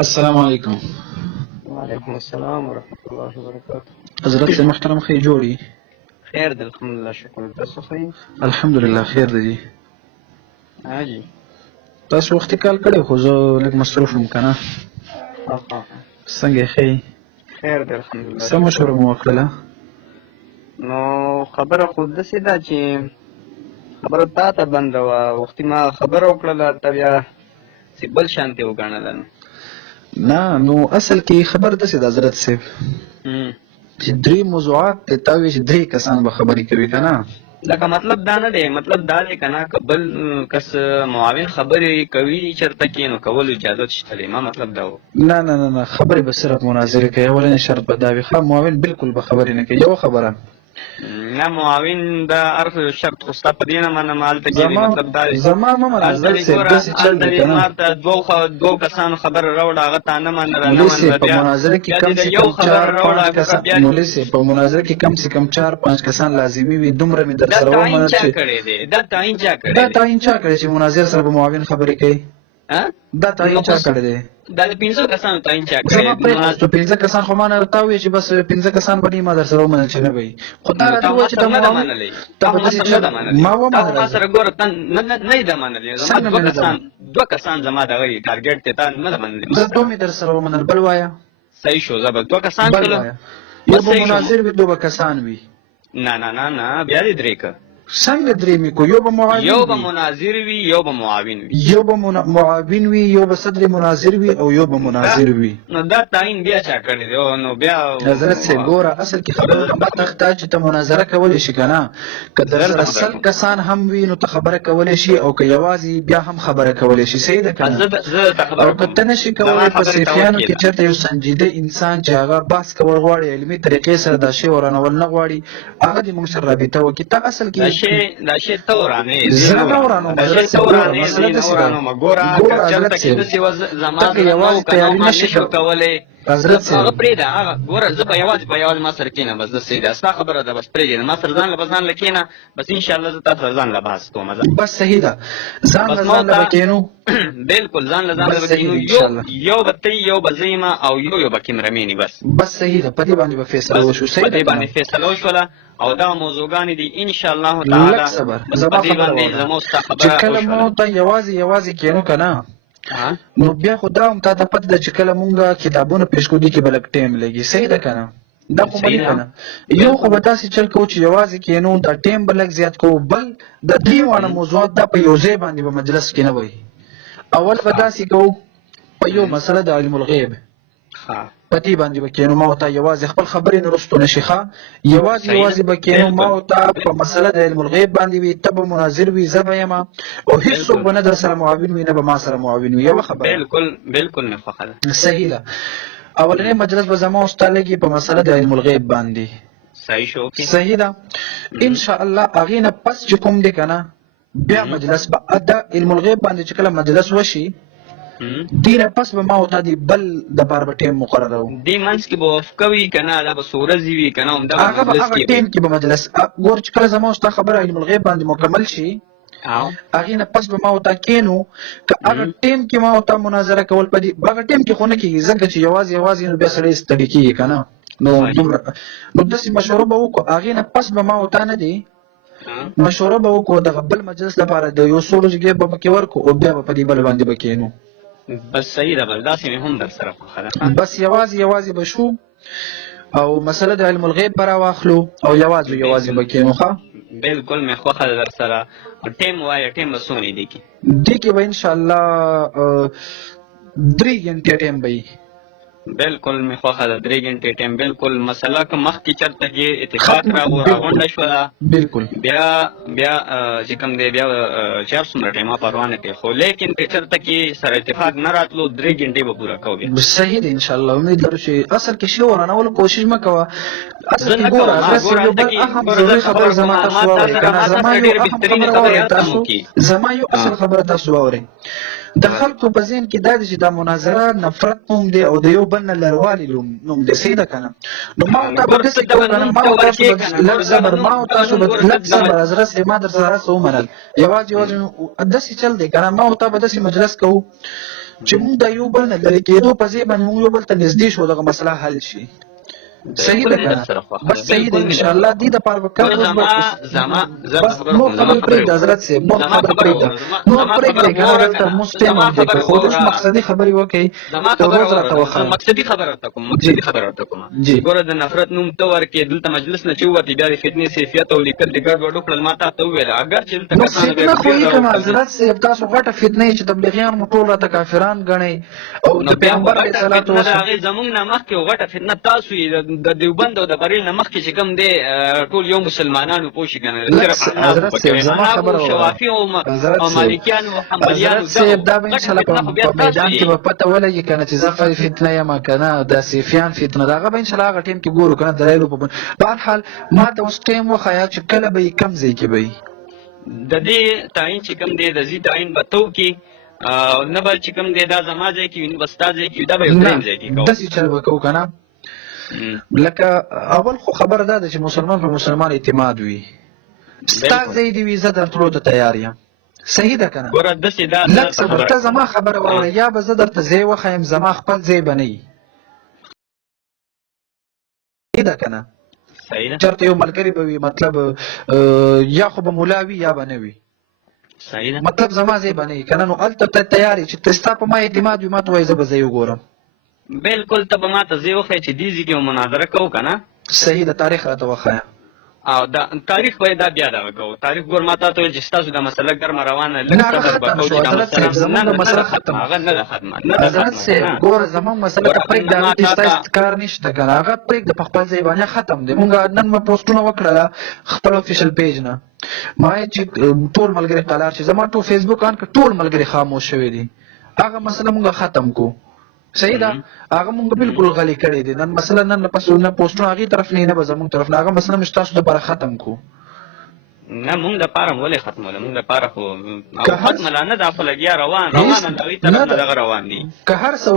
السلام علیکم. وعلیکم السلام ورحمۃ اللہ وبرکاتہ. حضرت سے محترم خی جوړي. خیر دی الحمدلله شکر تاسو ښه یئ؟ الحمدلله خیر دی جی. ها جی تاسو وختي کال کړی خو زه لږ مصروف یم که نه. څنګه یې ښه یې؟ خیر دی الحمدلله. څه مشوره مو وکړله؟ نو خبره خو داسې ده چې خبره تا ته بنده وه، وختي ما خبره وکړله ته بیا چې بل شانتې وګڼله. نه نو اصل کې خبر داسې ده حضرت صاحب چې درې موضوعات دی تا وایي چې درې کسان به خبرې کوي که نه. لکه مطلب دا نه دی، مطلب دا دی که نه که بل کس معاون خبرې کوي چېرته کې نو کولو اجازت شته دی. ما مطلب دا و. نه نه نه نه خبرې به صرف مناظرې کوي. اولنی شرط به دا وي ښه معاون بالکل به خبرې نه کوي. یوه خبره نه معاون دا هر شرط خو ستا په دې نه منم هلته کې مطلب دا دی زما مه منه حضرت صاحب داسې چل دی که نه. ما ته دوو کسانو خبره راوړه هغه تا نه منله مولوي صاحب په مناظره کې کم سے کم 4-5 کسان مولوي صاحب په مناظره کې کم سے کم 4-5 کسان لازمي وي. دومره مې در سره ومنل چې دا تعین چا کړی چې مناظر سره به معاون خبرې کوي. دا تعین چا کړی دی؟ دا د 500 کسانو تعین چا کړی دی؟ 15 کسان خو ما نه ورته ووایي چې بس 15 کسان به نه ما در سره ومنل چې نه به وي. خو تا راته ووایه چې دا معاون تا به داسې ما ومنل. ما سره ګوره ته نه یې ده منلې. زما 2 کسان زما دغه ټارګېټ دی، تا نه ده منلې. زه 2 مې در سره ومنل. بل وایه صحیح شو. زه به 2 کسان بل وایه یو به مناظر وي 2 به کسان وي. نه بیا دې 3 که څنګه درې مې کو؟ یو به معاون یو به مناظر وي یو به معاون وي. یو به معاون وي یو به صدر مناظر وي او یو به مناظر وي. نو دا تعین بیا چا کړی دی؟ نو بیا حضرت صاحب ګوره اصل کې خبره تخته چې ته مناظره کولی شي که نه. که در سره 100 کسان هم وي نو ته خبره کولی شي او که یوازې بیا هم خبره کولی شي. صحیح ده که نه؟ او که ته نشي کولی په صیفیانو کې چېرته یو سنجیده انسان چې هغه بحث کول غواړي علمي طریقې سره دا شی ورانول نه غواړي هغه دې موږ سره رابطه وکړي. ته اصل کې دا شی ته ورانې زه نه ورانوم حضرت صاحب. مسله داسې ده ګوره حضرت صاحب ته یوازې تیاري نشي کولی حضرت صاحب. هغه پرېږده هغه ګوره زه به یوازې ما سره کښېنه بس داسې ده ستا خبره ده بس پرېږده ما سره ځان له کښېنه بس انشاءالله زه تا سره ځان له بحث کوم. بس صحیح ده ځان له به کښېنو. بالکل ځان له به کښېنو. یو به ته یو به زه یم او یو به کیمرمین بس صحیح ده. په دې باندې به فیصله وشو. صحیح ده. په دې باندې فیصله وشوله او دا موضوعګانې دي انشاءالله تعالی. لږ صبر زما خبره وکړه چې کله مو ته یوازې کښېنو که نه نو بیا خو دا هم تا ته پته ده چې کله مونږ کتابونه پیشګودي کې به لږ ټایم لګي. صحیح ده که نه؟ دا خو مني که نه؟ یو خو به داسې چل کوو چې یوازې کښېنو دا ټایم به لږ زیات کوو. بل د درې واړه موضوعات دا په یو ځای باندې به مجلس کې نه وي. اول به داسې کوو په یو مسله د علم الغیب په دې باندې به کښېنو. ما ورته یوازې خپل خبرې نه رستو نه شي ښه یوازې به کښېنو. ما ورته په مسله د علم الغیب باندې وي ته به مناظر وي زه به یم او هېڅوک به نه در سره معاون وي نه به ما سره معاون وي. یوه خبره بالکل مې خوښه ده. صحیح ده. اولنی مجلس به زما او ستا لګي په مسله د علم الغیب باندې. صحیح ده. انشاءالله هغې نه پس چې کوم دی که نه بیا مجلس به د علم الغیب باندې چې کله مجلس وشي دینه پس به ما ورته دی بل دپاره به ټایم مقرروو. دې منځ کې به وفقه وي که نه دا به څو ورځې وي که نه هغه ټایم کې به مجلس ګوره چې کله زما او ستا خبره علم الغیب باندې مکمل شي هغې نه پس به ما ورته کښېنو. که هغه ټایم کې ما ورته مناظره کول په دې هغه ټایم کې خو نه کېږي ځکه چې یوازې نو بیا سړی ستړي کېږي که نه. نو داسې مشوره به وکړو. هغې نه پس به ما ورته نه دی مشوره به وکړو دغه بل مجلس لپاره د یو څو ورځو ګیپ به پکې ورکړو او بیا به په دې بل باندې به کښېنو. بس صحیح ده. بس داسې مې هم در سره خوښه ده. بس یوازې به شو او مسله د علم الغیب به راواخلو او یوازې به کښېنو. ښه بالکل مې خوښه ده در سره. ټایم وایه ټایم به څومره دی کې؟ دې کې به انشاءالله 3 غنټې ټایم به وي. بالکل مې خوښه ده 3 غنټې ټایم. بالکل مسله که مخکې چېرته کې اتفاق راغونډه شوله بالکل بیا چې کوم دی بیا چې هر څومره ټایمه پروا نه کوي. خو لیکن که چېرته کې سره اتفاق نه راتلو 3 غنټې به پوره کوو. صحیح دی. انشاءالله امید لرو چې اصل کې شی ورانولو کوشش مه کوه. اصل کې ګوره حضرت صاحب یو بل اهم ضروري خبره زما تاسو واورئ که نه. زما یو اصل خبره تاسو واورئ. د خلکو په ذهن کې دا دی چې دا مناظره نفرت نوم دی او د یو بل نه لروالی نوم دی. صحیح ده که نه؟ نو ما او تا به داسې کوو که نه ما او تاسو به لږ صبر حضرت صاحب ما در سره څه ومنل یوازې داسې چل دی که نه ما او تا به داسې مجلس کوو چې موږ د یو بل نه لرې کېدو په ځای باندې موږ یو بل ته نږدې شو دغه مسله حل شي. صحیح ده کنه؟ بس صحیح ده ان شاء الله. دې د پاره وکړو بس نو خبرې پرېږده حضرت صاحب، نو خبرې پرېږده، نو پرېږدئ کنه دلته مسلم هم دی که خو اوس مقصدي خبرې وکړئ ته روز راته وښایه. مقصدي خبره ورته کوم ګوره د نفرت نوم ته ورکې دلته مجلس نه چې ووتې بیا د فتنې سیفیت او لیکل د ګډوډ وکړل ما تا ته وویل اګر چې دلته نو فتنه خو یې کنه حضرت صاحب تاسو غټه فتنه یې چې تبلیغیان مو ټول راته کافران ګڼئ او د پیغمبر علیه الصلاة والسلام هغې زمونږ نه مخکې غټه فتنه تاسو یې د دیوبند او د بریل نه مخکې چې کوم دی ټول یو مسلمانانو پوه شي کنه حضرت صاحب زما خبره شوافي او مالکیانو او حنبلیانو حضرت صاحب دا به انشاءالله په میدان کې به پته ولګي کنه چې زه فتنه یم کنه د سیفیان فتنه د هغه به انشاءالله هغه ټیم کې ګورو کنه دلایلو په بهرحال ما ته اوس ټیم وښایه چې کله به یې کم ځای کې به یې د دې تعین چې کوم دی د زی تعین به تو کې نه به چې کوم دی دا زما ځای کې وي نه به ستا ځای کې وي دا به یو درېیم ځای کې کوو داسې چل به کوو که نه لکه اول خو خبره دا ده چې مسلمان په مسلمان اعتماد وي ستا ځای دې وي زه درتلو ته تیار یم صحیح ده که نه لږ صبر ته زما خبره واوره یا به زه درته ځای وښیم زما خپل ځای به نه وي صحیح ده که نه چېرته یو ملګري به وي مطلب یا خو به ملا وي یا به نه وي مطلب زما ځای به نه وي که نه نو هلته ته تیار یې چې ستا په ما اعتماد وي ما ته وایي زه به ځای وګورم بالکل ته به ما ته ځای وښیې چې دې ځای کې مناظره کوو که نه صحیح ده تاریخ راته وښایه او دا تاریخ به دا بیا دغه کوو تاریخ ګور ما تا ته ویل چې ستاسو دا مسله ګرمه روانه نه هغه ختم شو حضرت صاحب زمونږ مسله ختم هغه نه ده ختمه حضرت صاحب ګوره زمونږ مسله ته پرېږده هغې کې ستا کار نشته که نه هغه پرېږده په خپل ځای باندې ختم دی مونږ نن مې پوسټونه وکړله خپل افیشل پیج نه ما یې چې ټول ملګري قلار شي زما ټول فیسبوک آن که ټول ملګري خاموش شوي دي هغه مسله مونږ ختم کو صحیح ده هغه مونږ بالکل غلي کړی دی نن مثلا نن پس نه پوسټونه هغې طرف نه به زمونږ طرف نه هغه مسله مې ستاسو دپاره ختم کو نه مونږ دپاره ولې ختموله مونږ دپاره خو ختمه لا نه ده خو لګیا روانه د هغې طرف نه دغه روان دي که هر څه